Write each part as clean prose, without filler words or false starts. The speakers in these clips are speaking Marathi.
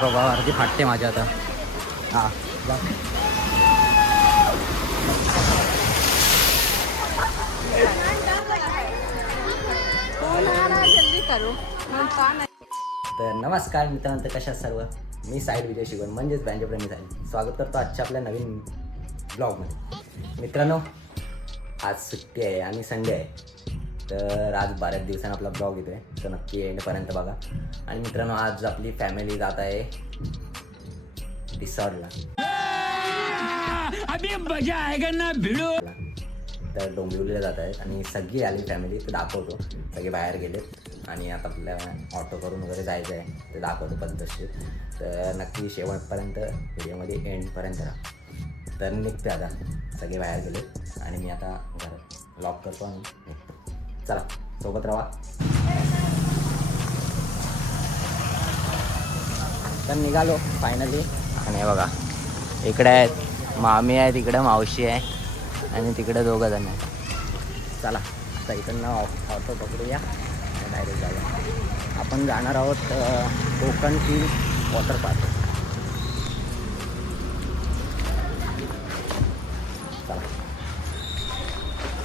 प्रभावावरती फाटते माझ्या आता. हां तर नमस्कार मित्रांनो, कशा सर्व. मी साहिल विजय शिवण म्हणजेच बँजोप्रेमी साहिल स्वागत करतो आजच्या आपल्या नवीन ब्लॉगमध्ये. मित्रांनो, आज सुट्टी आहे आणि संडे आहे, तर आज बऱ्याच दिवसांनी आपला ब्लॉग येतो आहे, तर नक्की एंडपर्यंत बघा. आणि मित्रांनो, आज आपली फॅमिली जात आहे रिसॉर्टला. अभी मजा आएगा ना भिडो. तर डोंबिवलीला जात आहेत आणि सगळी आली फॅमिली, तर दाखवतो. सगळे बाहेर गेलेत आणि आता आपल्याला ऑटो करून वगैरे जायचं आहे, ते दाखवतो पद्धतशीर. तर नक्की शेवटपर्यंत व्हिडिओमध्ये एंडपर्यंत राहा. तर निघते आता, सगळे बाहेर गेले आणि मी आता घर लॉक करतो आणि निघतो. चला सोबत राहा. तर निघालो फायनली. आणि बघा, इकडे आहेत मामी आहे, तिकडे मावशी आहे आणि तिकडे दोघं जण आहे. चला आता इकडनं ऑटो पकडूया आणि डायरेक्ट जाऊया. आपण जाणार आहोत कोकण की वॉटर पार्क. चला.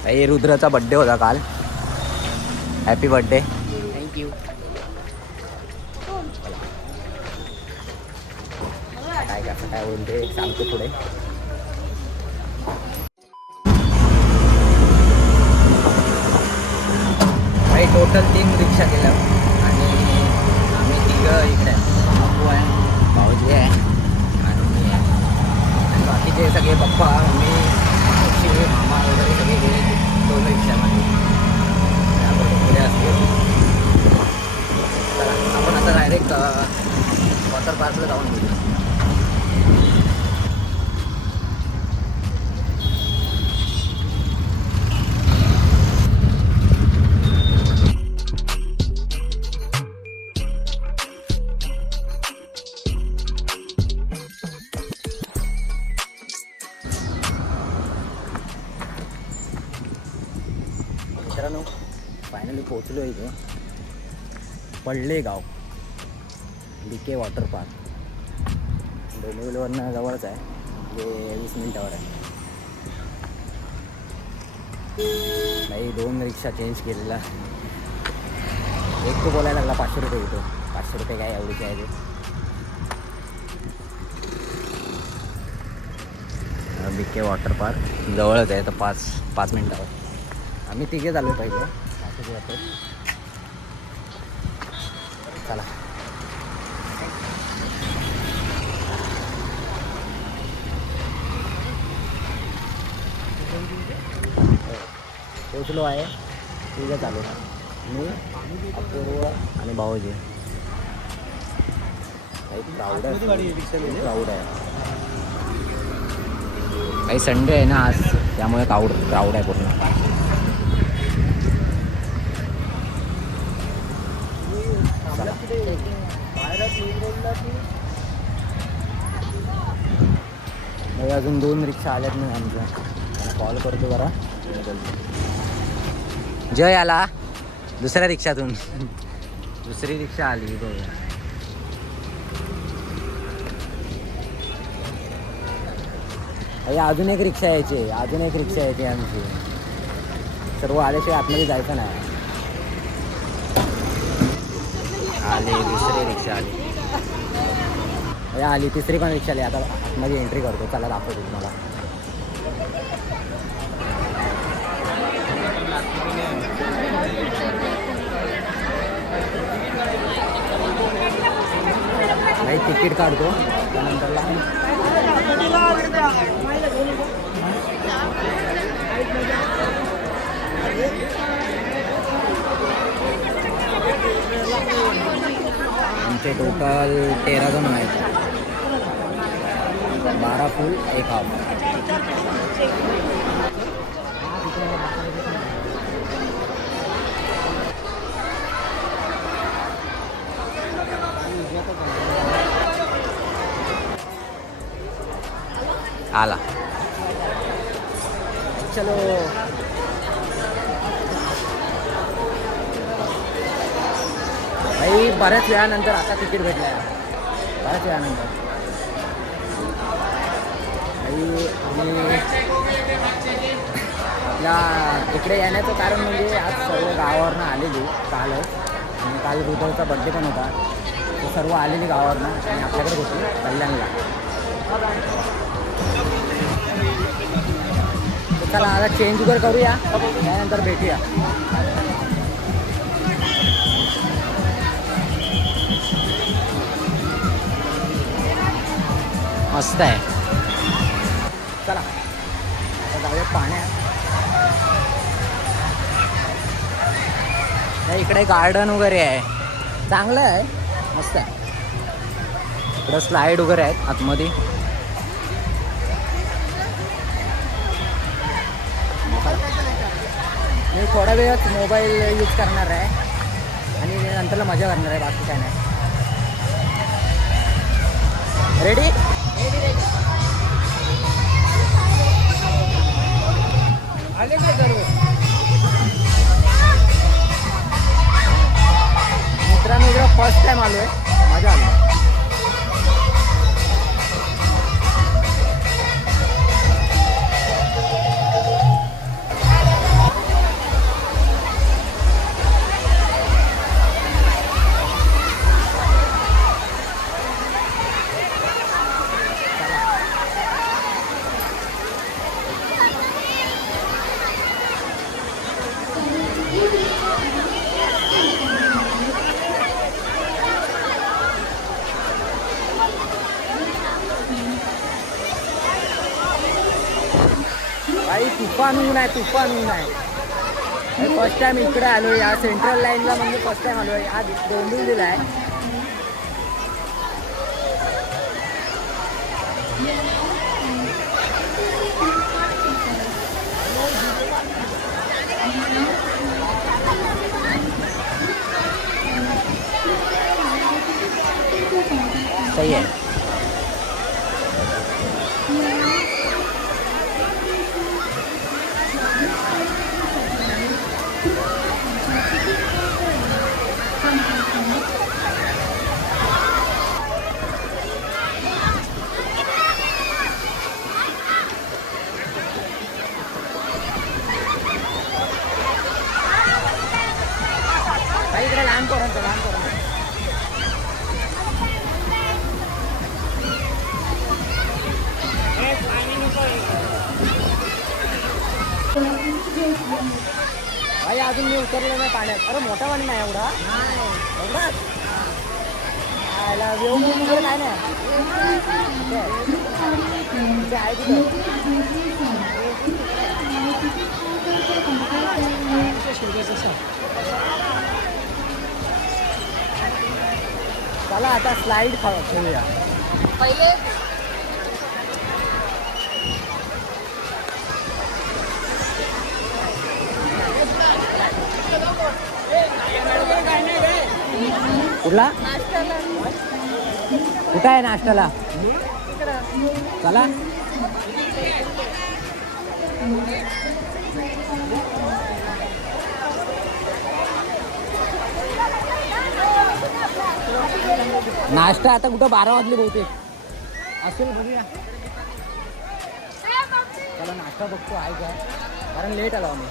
काही रुद्राचा बड्डे होता काल. Happy birthday. थँक्यू. काय कसं काय होईल ते सांगतो पुढे. टोटल 3 रिक्षा केल्या आणि आम्ही तिघं इकडे बापू आहे, भाऊजी आहे आणि मी आहे. आणि बाकीचे सगळे पप्पा, मम्मी, मावशी, मामा वगैरे सगळे गेले 2 रिक्षामध्ये. पुढे असते. तर आपण आता डायरेक्ट वॉटर पार्कला जाऊन गेलो. मित्रांनो, फायनली पोचलो इथे. पडले गाव, DK वॉटर पार्क. डोंबिवलीवरनं जवळच आहे, म्हणजे 20 मिनिटावर आहे. नाही, 2 रिक्षा चेंज केलेला. एक तो बोलायला लागला 500 रुपये घेतो. 500 रुपये काय एवढीचे आहे ते. DK वॉटर पार्क जवळच आहे, तर 5 मिनिटावर. आम्ही तिघे झालो पहिलं. चला पोचलो आहे. तिघं चालू मी, अपूर्व आणि भाऊजी. काही क्राऊड आहे. काही संडे आहे ना आज, त्यामुळे क्राऊड आहे पूर्ण. अजून 2 रिक्षा आल्यात नाही आमच्या. कॉल करतो जरा. जय आला दुसऱ्या रिक्षातून. दुसरी रिक्षा आली. अजून एक रिक्षा यायची, आमची. सर्व आल्याशिवाय आतमध्ये जायचं नाही. आली दुसरी रिक्षा आली. तिसरी पण रिक्षा आली. आता आतमध्ये एंट्री करतो. चला दाखवतो तुम्हाला. नाही, तिकीट काढतो त्यानंतरला. आमचे टोटल 13 जण आहेत. 12 फुल 1 हाफ. आला. चलो. भाई बऱ्याच वेळानंतर आता तिकीट भेटलं आहे. बऱ्याच वेळानंतर. आपल्या इकडे येण्याचं कारण म्हणजे आज सर्व गावावरनं आलेली कालच, आणि काल हृदयचा बड्डे पण होता, तर सर्व आलेली गावावरनं आणि आपल्याकडे होती कल्याणला. तर चला आता चेंज वगैरे करूया, त्यानंतर भेटूया. मस्त आहे. चला आता जाऊया पाण्यात. इकडे गार्डन वगैरे आहे, चांगलं आहे, मस्त आहे. इकडं स्लाईड वगैरे आहेत आतमध्ये. मी थोडा वेळच मोबाईल यूज करणार आहे आणि नंतरला मजा करणार आहे, बाकी काय नाही. रेडी? आले काय सर्व मित्रांनो? इकडं फर्स्ट टाइम आलो आहे, मजा आली. काही तुफान ऊन आहे, तुफान ऊन आहे. फर्स्ट टाइम इकडे आलो, या सेंट्रल लाईनला म्हणजे फर्स्ट टाइम आलो आहे. आज डोंबिवलीला आहे. सही आहे. इकडे लहान पोरांचं, लहान पोरांचं. भाई अजून मी उतरलो नाही पाण्यात. अरे मोठा पाणी नाही एवढा, एवढा व्यू वगैरे काय नाही आहे तिथे. चला आता स्लाईड खेळूया पहिले. कुठला कुठं आहे नाश्त्याला? चला नाश्ता आता कुठं 12 वाजले बहुतेक असेल, बघूया. चला नाश्ता बघतो आहे का, कारण लेट आलो आम्ही.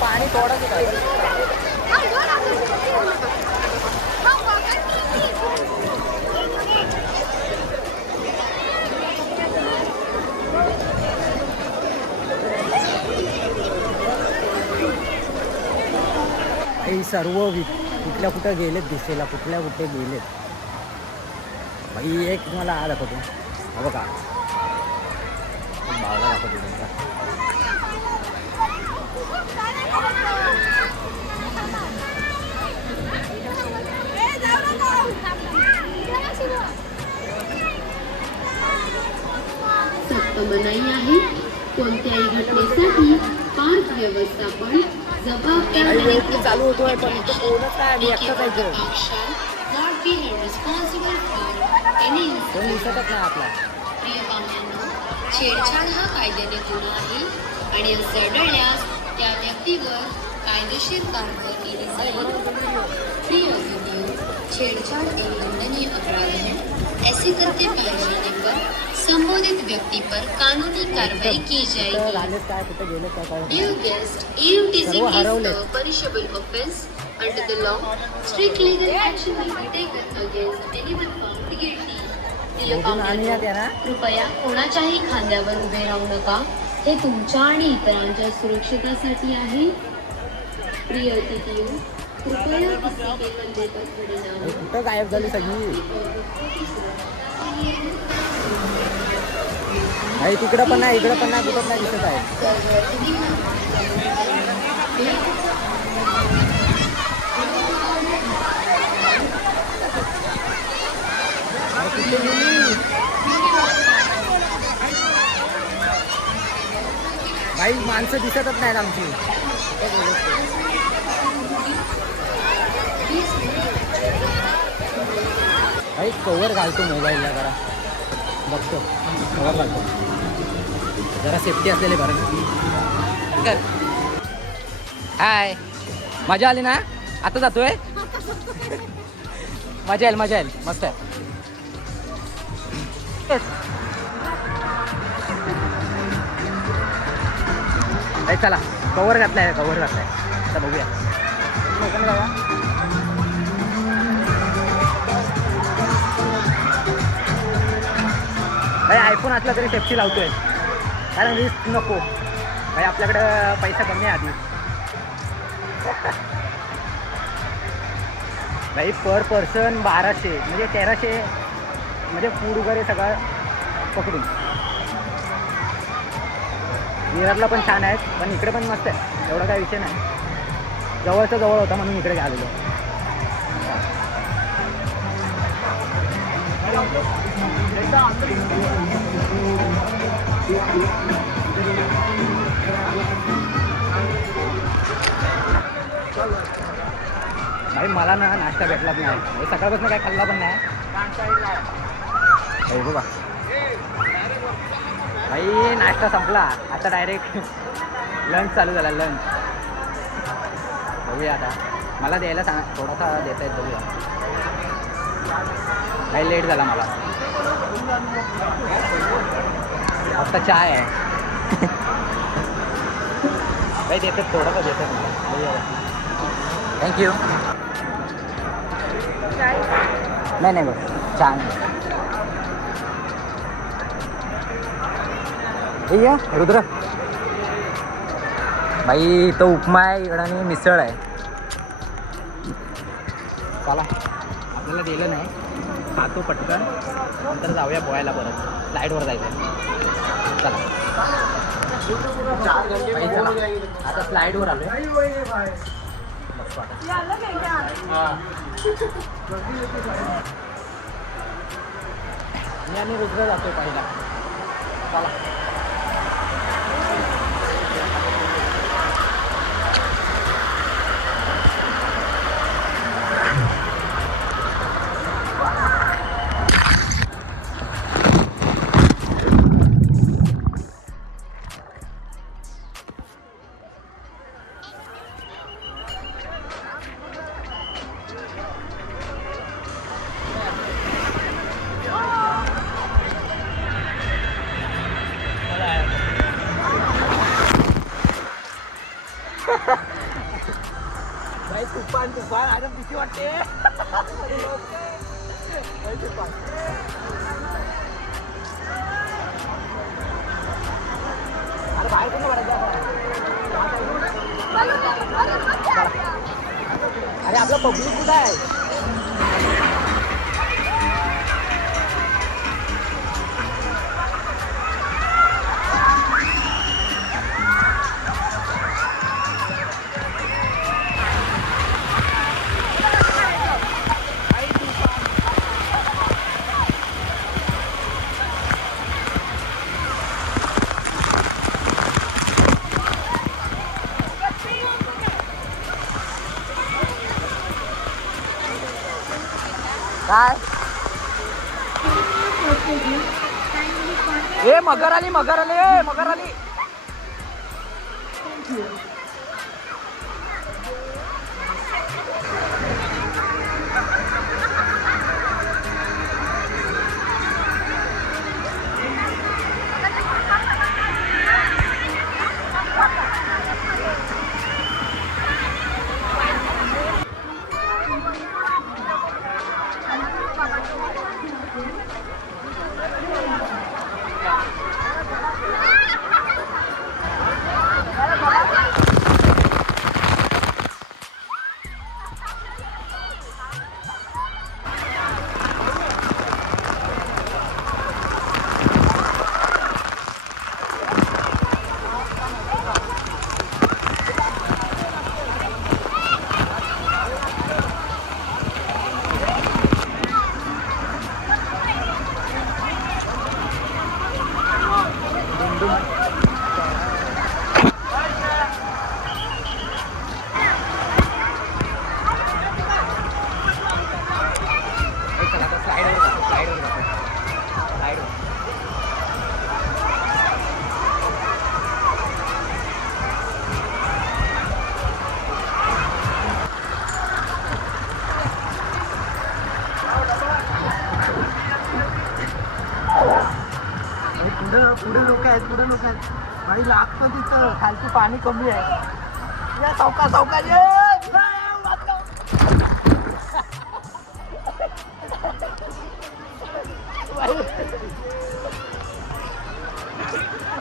पाणी थोडंच हे सर्व कुठल्या कुठं गेलेत दिसेला, कुठल्या कुठे गेलेत. भाई एक मला दाखवतो, हो बघा बावला दाखवतो तुमचा. सक्त मनाई आहे. कोणत्याही घटनेसाठी पार्क व्यवस्थापन जबाबदार चालू होतोय, पण इथं कोणच नाही, मी एकटाच ऐकतो. कोण दिसतच नाही आपला. प्रिय पाहुण्यांनो, छेडछाड हा कायद्याने गुन्हा आहे आणि असे आढळल्यास त्या व्यक्तीवर कायदेशीर कारवाई केली जाएगी। प्रिय अतिथियों, छेड़छाड़ एक दंडनीय अपराध है। ऐसे कृत्य पाए जाने पर संबोधित व्यक्ति पर कानूनी कार्रवाई की जाएगी। Dear guest, EM teasing is a punishable offence under the law. Strict legal action will be taken against anyone found guilty. प्रिय पाहुण्यांनो, कृपया कोणाच्याही खांद्यावर उभे राहू नका. हे तुमच्या आणि इतरांच्या सुरक्षिततेसाठी आहे. प्रिय अतिथियों, कृपया किसी के कंधे पर खड़े ना हो. कुठं गायब झाली सगळी? नाही तिकडं पण नाही, इकडं पण नाही, कुठं नाही दिसत आहे. भाई माणसं दिसतच नाहीत आमची. भाई कवर घालतो मोबाईलला, जरा बघतो कवर घालतो, जरा सेफ्टी असलेले बरं. हाय, मजा आली ना? आता जातोय. मजा येईल मस्त आहे. चला कवर घातलाय आता बघूया. भाई आयफोन असला तरी सेफ्टी लावतोय, कारण रिस्क नको. भाई आपल्याकडं पैसा कमी आहे आधी. भाई पर पर्सन 1200 म्हणजे 1300, म्हणजे फूड वगैरे सगळं पकडून. विरारला पण छान आहेत, पण इकडे पण मस्त आहे, एवढा काय विषय नाही. जवळचा जवळ होता म्हणून इकडे आलेलो. भाई मला ना नाश्ता भेटलाच नाही, सकाळपासून काय खाल्ला पण नाही. बघा भाई नाश्ता संपला, आता डायरेक्ट लंच चालू झाला. लंच बघूया आता, मला द्यायला सांग, थोडासा देता येत बघूया. काही लेट झाला मला, आता चाय आहे. काही देतात, थोडासा देतात मला, बघूया. थँक्यू. नाही बघ छान. या रुद्र भाई, तो उपमा आहे इकडं आणि मिसळ आहे. चला, आपल्याला दिलं नाही, खातो पटकन, नंतर जाऊया पोहायला परत. स्लाईडवर जायचं आहे. चला भाई, चला आता स्लाईडवर आलो. मी आणि रुद्र जातोय पहिला. चला. तुफान आता भीती वाटते. अरे बाहेर कोण अरे आपला पब्लिक कुठं आहे? काय ए मगर आली मगर आली. आहेत पुढे लोक आहेत भाई लागतं तिथं खालचं पाणी कमी आहे या सावका सावका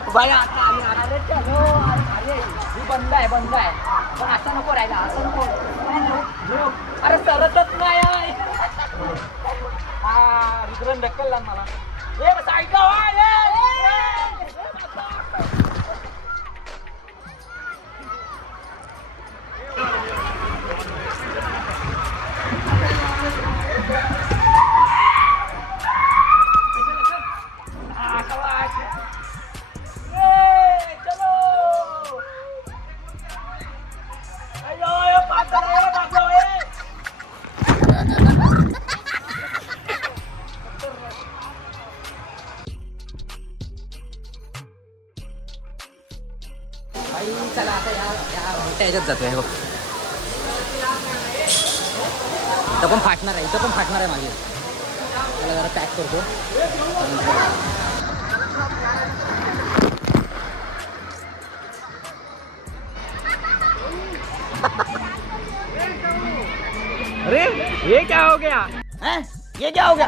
भाई आता आम्ही आले चलो अरे ही बंद आहे पण असं नको राहिला असं नको अरे सरतच नाही आहे हा विक्रम ढकलला मला ए साईडला चला आता या मोठ्या ह्याच्यात जातोय हो इथं पण फाटणार आहे मागे त्याला जरा पॅक करतो अरे ये क्या हो गया हैं? ये क्या हो गया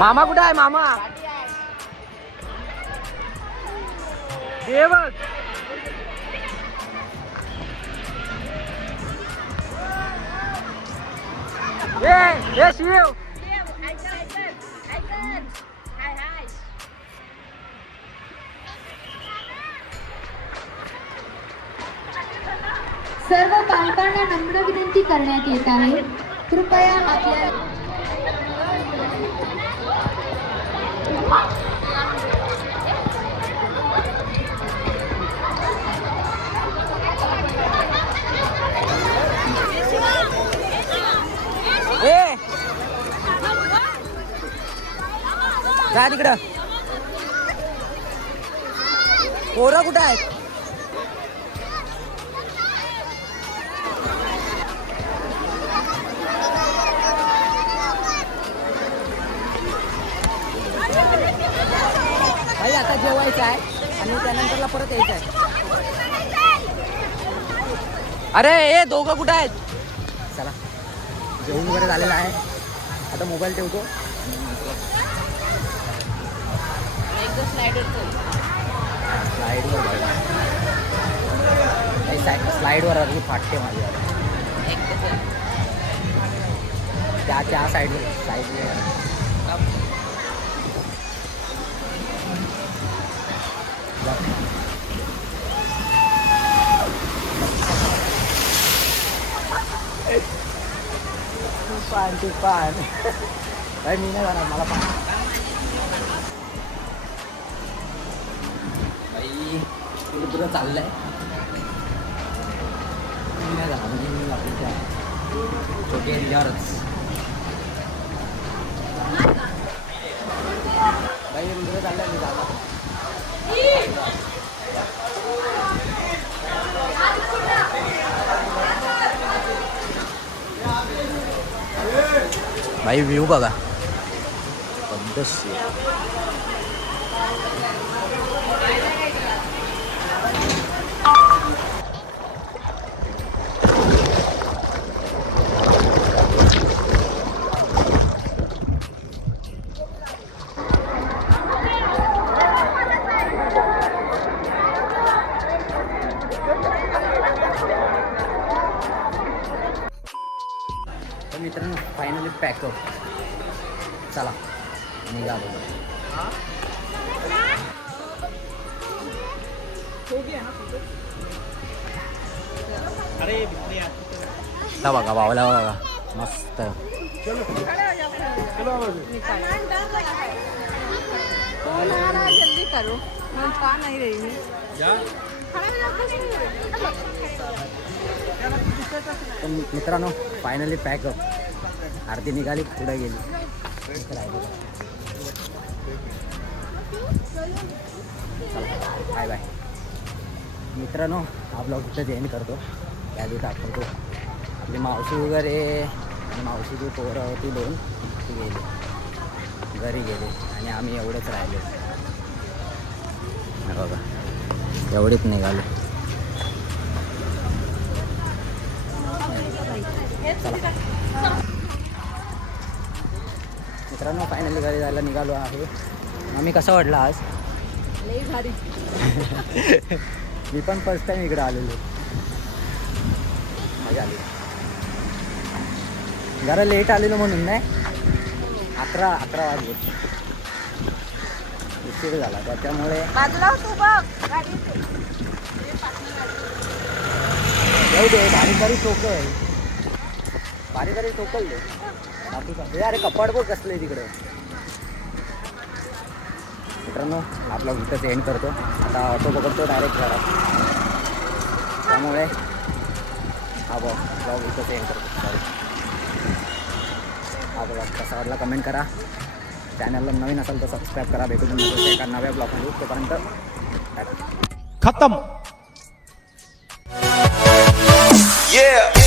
मामा कुठे आहे मामा देवच ये शिव सर्व पालकांना नम्र विनंती करण्यात येत आहे कृपया आपल्या जा तिकडं पोरं कुठं आहेत भाई आता जेवायचं आहे आणि त्यानंतरला परत यायचं आहे अरे ए दोघं कुठं आहेत चला जेवण वगैरे झालेलं आहे आता मोबाईल ठेवतो स्लाइडवर अगदी फाटते माझी त्या साईडवर पान काय मी नाही जाणार मला पान तुला चाललंय मी नाही जाणार म्हणजे मी आपल्या छोटे एरियावरच बाई तुला चाललंय मी जाणार भाई व्ह्यू बघा पद्धतशीर मित्रांनो फायनली पॅकअप चला निघालो बघा बावला बघा मस्त जल्दी करो मैं खा नहीं रही हूँ मित्रांनो फायनली पॅकअप आरती निघाली पुढे गेली बाय बाय मित्रांनो हा ब्लॉग इथं एंड करतो त्या दिवशी दाखवतो आपली मावशी वगैरे आणि मावशीची पोरं होती 2 ती गेली घरी गेले आणि आम्ही एवढेच राहिले. बघा एवढेच निघालो. मित्रांनो फायनली घरी जायला निघालो आहे. आम्ही कसं वाटलं आज? लई भारी. मी पण फर्स्ट टाइम इकडे आलेलो. मजा आली. जरा लेट आलेलो म्हणून नाही 11 वाजले उशीर झाला त्याच्यामुळे. बाजूला होतो बघ गाडी. जाऊ दे बारीक ठोकल बारीक ठोकल दे बाकी काय. अरे कपाट बघ कसलं आहे तिकडं. मित्रांनो आपला इथंच एंड करतो. आता ऑटो पकडतो डायरेक्ट घरात त्यामुळे हा ब्लॉग इथंच एंड करतो. सॉरी हा ब्लॉग कसा वाटला कमेंट करा. चॅनलला नवीन असेल तर सबस्क्राईब करा. भेटून एका नव्या ब्लॉगमध्ये. तोपर्यंत खत्म. Yeah.